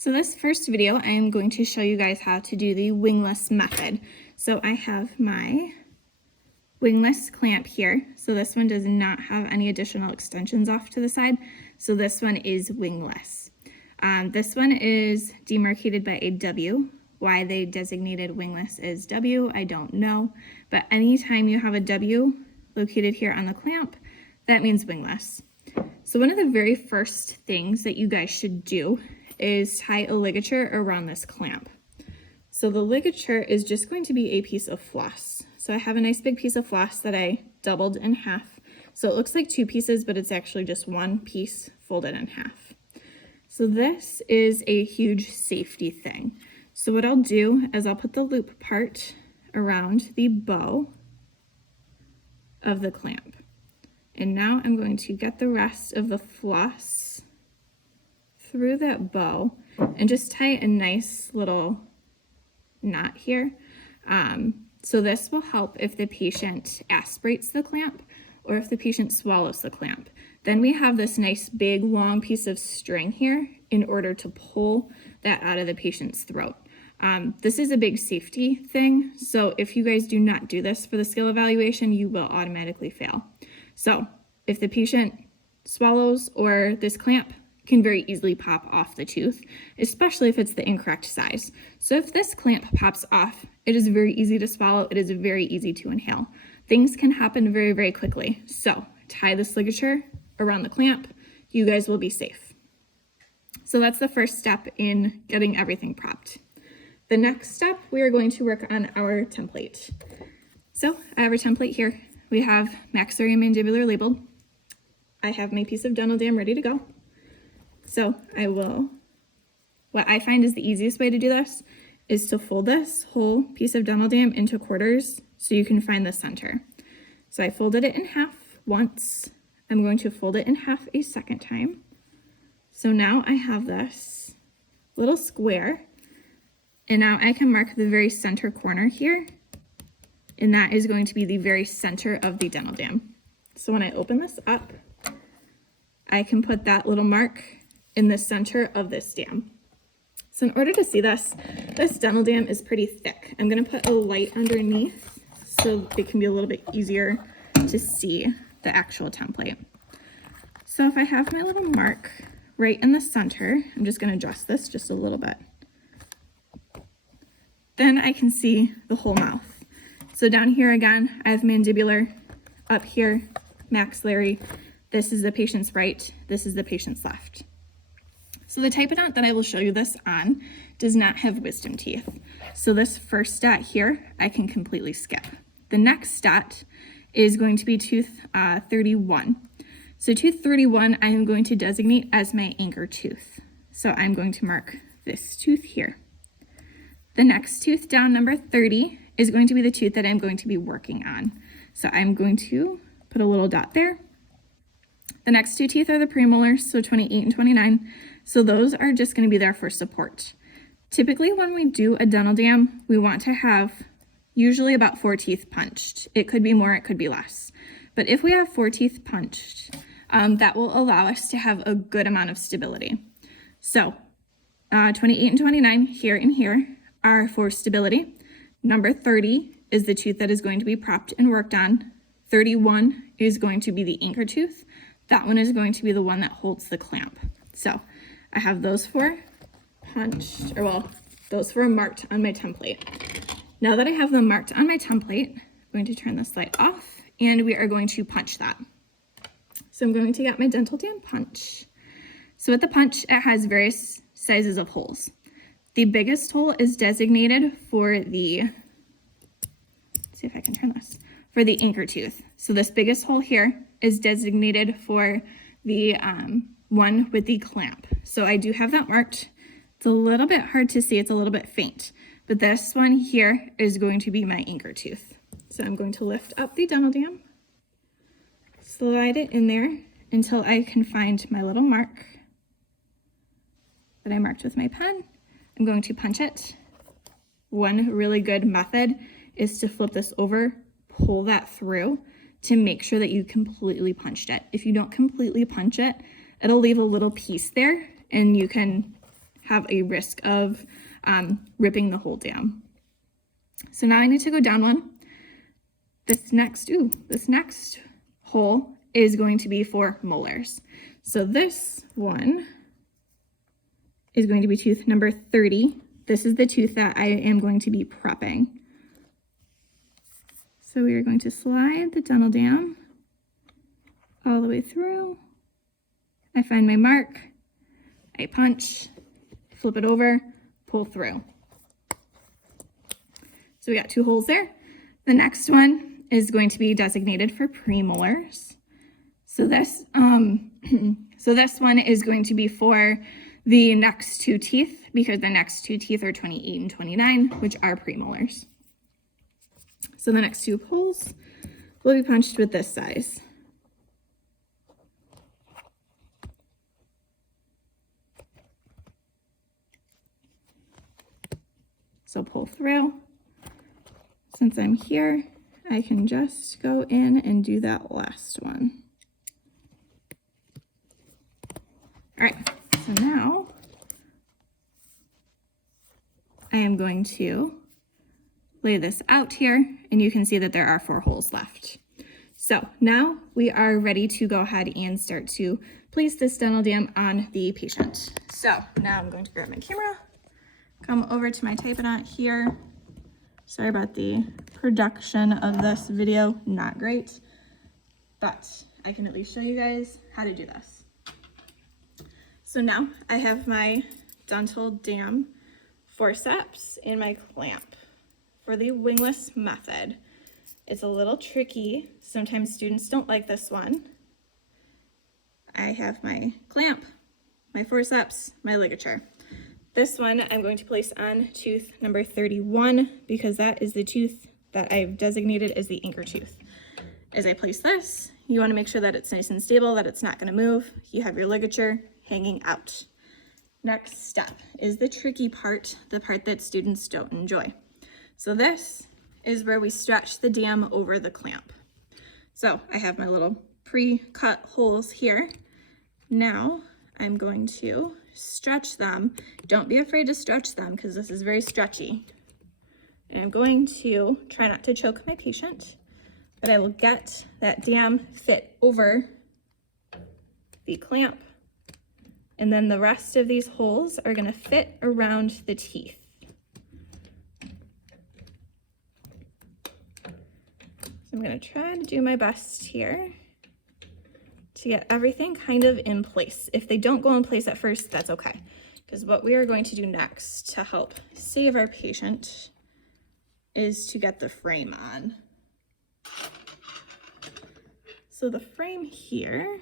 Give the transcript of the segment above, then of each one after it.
So this first video, I am going to show you guys how to do the wingless method. So I have my wingless clamp here. So this one does not have any additional extensions off to the side. So this one is wingless. This one is demarcated by a W. Why they designated wingless as W, I don't know. But anytime you have a W located here on the clamp, that means wingless. So one of the very first things that you guys should do is tie a ligature around this clamp. So the ligature is just going to be a piece of floss. So I have a nice big piece of floss that I doubled in half. So it looks like two pieces, but it's actually just one piece folded in half. So this is a huge safety thing. So what I'll do is I'll put the loop part around the bow of the clamp. And now I'm going to get the rest of the floss through that bow and just tie a nice little knot here. So this will help if the patient aspirates the clamp or if the patient swallows the clamp. Then we have this nice big long piece of string here in order to pull that out of the patient's throat. This is a big safety thing. So if you guys do not do this for the skill evaluation, you will automatically fail. So if the patient swallows or this clamp can very easily pop off the tooth, especially if it's the incorrect size. So if this clamp pops off, it is very easy to swallow. It is very easy to inhale. Things can happen very, very quickly. So tie this ligature around the clamp. You guys will be safe. So that's the first step in getting everything propped. The next step, we are going to work on our template. So I have our template here. We have maxillary and mandibular labeled. I have my piece of dental dam ready to go. So what I find is the easiest way to do this is to fold this whole piece of dental dam into quarters so you can find the center. So I folded it in half once. I'm going to fold it in half a second time. So now I have this little square, and now I can mark the very center corner here, and that is going to be the very center of the dental dam. So when I open this up, I can put that little mark in the center of this dam. So in order to see this dental dam is pretty thick. I'm going to put a light underneath so it can be a little bit easier to see the actual template. So if I have my little mark right in the center, I'm just going to adjust this just a little bit. Then I can see the whole mouth. So down here again, I have mandibular, up here, maxillary. This is the patient's right, this is the patient's left. So the type of dent that I will show you this on does not have wisdom teeth. So this first dot here, I can completely skip. The next dot is going to be tooth 31. So tooth 31, I am going to designate as my anchor tooth. So I'm going to mark this tooth here. The next tooth down, number 30, is going to be the tooth that I'm going to be working on. So I'm going to put a little dot there. The next two teeth are the premolars, so 28 and 29. So those are just going to be there for support. Typically when we do a dental dam, we want to have usually about 4 teeth punched. It could be more, it could be less. But if we have 4 teeth punched, that will allow us to have a good amount of stability. So 28 and 29 here and here are for stability. Number 30 is the tooth that is going to be propped and worked on. 31 is going to be the anchor tooth. That one is going to be the one that holds the clamp. So I have those 4 punched, or well, those 4 marked on my template. Now that I have them marked on my template, I'm going to turn this light off and we are going to punch that. So I'm going to get my dental dam punch. So with the punch, it has various sizes of holes. The biggest hole is designated for the, let's see if I can turn this, for the anchor tooth. So this biggest hole here is designated for the one with the clamp. So I do have that marked. It's a little bit hard to see, it's a little bit faint, but this one here is going to be my anchor tooth. So I'm going to lift up the dental dam, slide it in there until I can find my little mark that I marked with my pen. I'm going to punch it. One really good method is to flip this over, pull that through to make sure that you completely punched it. If you don't completely punch it, it'll leave a little piece there and you can have a risk of ripping the hole down. So now I need to go down one. This next hole is going to be for molars. So this one is going to be tooth number 30. This is the tooth that I am going to be prepping. So we are going to slide the dental dam all the way through. I find my mark, I punch, flip it over, pull through. So we got 2 holes there. The next one is going to be designated for premolars. So this one is going to be for the next 2 teeth, because the next 2 teeth are 28 and 29, which are premolars. So the next 2 holes will be punched with this size. So pull through. Since I'm here, I can just go in and do that last one. All right, so now I am going to lay this out here, and you can see that there are 4 holes left. So now we are ready to go ahead and start to place this dental dam on the patient. So now I'm going to grab my camera, come over to my Typodont here. Sorry about the production of this video, not great, but I can at least show you guys how to do this. So now I have my dental dam forceps and my clamp for the wingless method. It's a little tricky. Sometimes students don't like this one. I have my clamp, my forceps, my ligature. This one I'm going to place on tooth number 31 because that is the tooth that I've designated as the anchor tooth. As I place this, you want to make sure that it's nice and stable, that it's not going to move. You have your ligature hanging out. Next step is the tricky part, the part that students don't enjoy. So this is where we stretch the dam over the clamp. So I have my little pre-cut holes here. Now I'm going to stretch them. Don't be afraid to stretch them because this is very stretchy. And I'm going to try not to choke my patient, but I will get that dam fit over the clamp. And then the rest of these holes are going to fit around the teeth. So I'm going to try to do my best here to get everything kind of in place. If they don't go in place at first, that's okay. Because what we are going to do next to help save our patient is to get the frame on. So the frame here,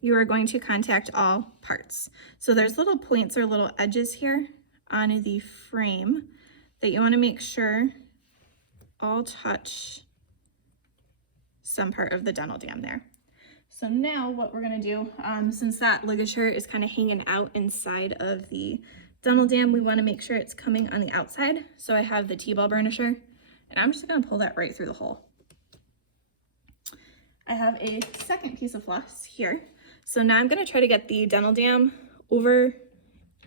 you are going to contact all parts. So there's little points or little edges here on the frame that you want to make sure all touch some part of the dental dam there. So now what we're going to do, since that ligature is kind of hanging out inside of the dental dam, we want to make sure it's coming on the outside. So I have the T-ball burnisher, and I'm just going to pull that right through the hole. I have a second piece of floss here. So now I'm going to try to get the dental dam over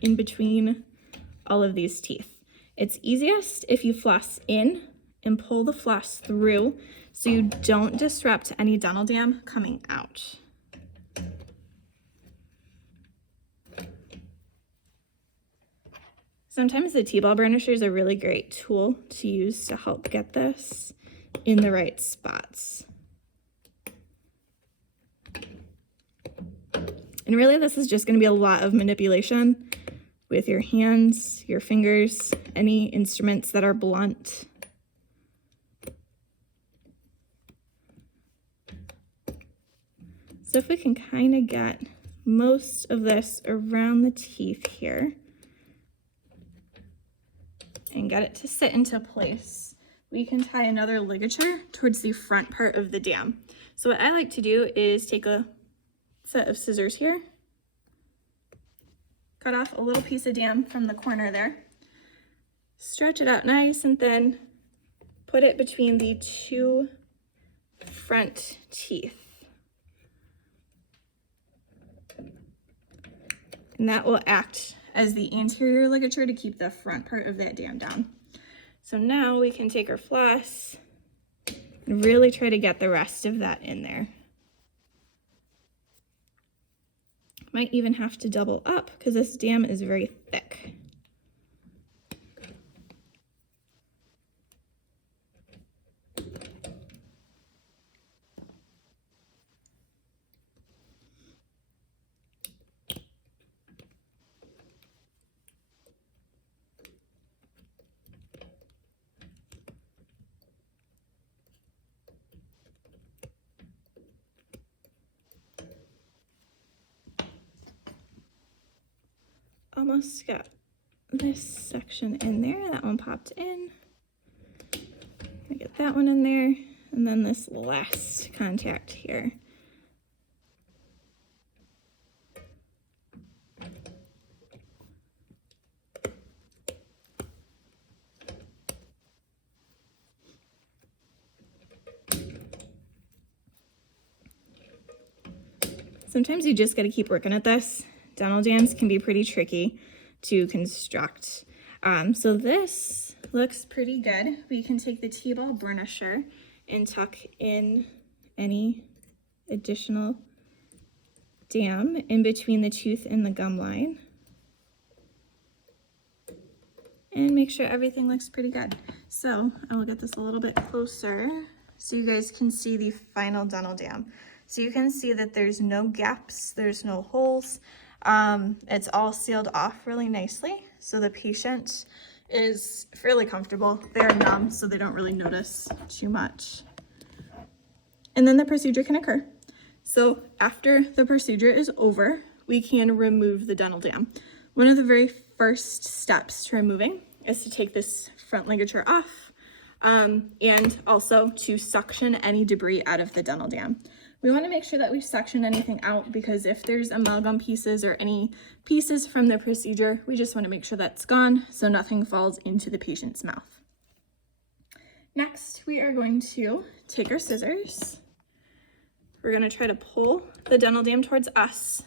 in between all of these teeth. It's easiest if you floss in and pull the floss through so you don't disrupt any dental dam coming out. Sometimes the T-ball burnisher is a really great tool to use to help get this in the right spots. And really this is just going to be a lot of manipulation with your hands, your fingers, any instruments that are blunt. So if we can kind of get most of this around the teeth here and get it to sit into place, we can tie another ligature towards the front part of the dam. So what I like to do is take a set of scissors here, cut off a little piece of dam from the corner there, stretch it out nice and thin, put it between the 2 front teeth. and that will act as the anterior ligature to keep the front part of that dam down. So now we can take our floss and really try to get the rest of that in there. Might even have to double up because this dam is very thick. Almost got this section in there. That one popped in. I get that one in there, and then this last contact here. Sometimes you just got to keep working at this. Dental dams can be pretty tricky to construct. So this looks pretty good. We can take the T-ball burnisher and tuck in any additional dam in between the tooth and the gum line. And make sure everything looks pretty good. So I will get this a little bit closer so you guys can see the final dental dam. So you can see that there's no gaps, there's no holes. It's all sealed off really nicely, so the patient is fairly comfortable. They're numb, so they don't really notice too much. And then the procedure can occur. So after the procedure is over, we can remove the dental dam. One of the very first steps to removing is to take this front ligature off, and also to suction any debris out of the dental dam. We want to make sure that we suction anything out because if there's amalgam pieces or any pieces from the procedure, we just want to make sure that's gone so nothing falls into the patient's mouth. Next, we are going to take our scissors. We're going to try to pull the dental dam towards us.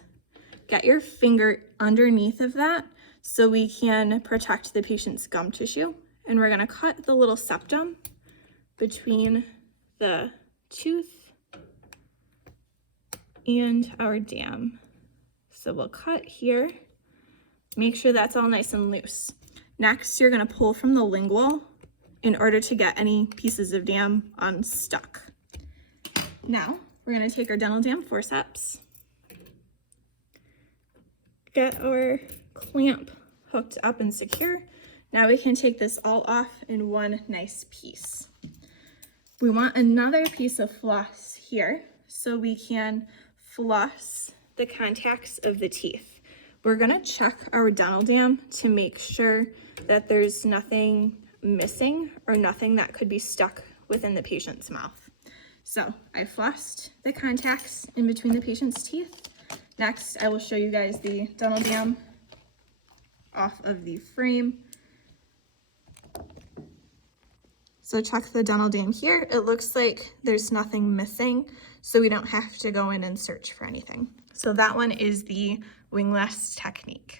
Get your finger underneath of that so we can protect the patient's gum tissue. And we're going to cut the little septum between the tooth and our dam. So we'll cut here, make sure that's all nice and loose. Next, you're gonna pull from the lingual in order to get any pieces of dam unstuck. Now, we're gonna take our dental dam forceps, get our clamp hooked up and secure. Now we can take this all off in one nice piece. We want another piece of floss here so we can floss the contacts of the teeth. We're gonna check our dental dam to make sure that there's nothing missing or nothing that could be stuck within the patient's mouth. So I flossed the contacts in between the patient's teeth. Next, I will show you guys the dental dam off of the frame. So check the dental dam here. It looks like there's nothing missing, so we don't have to go in and search for anything. So that one is the Wingless Technique.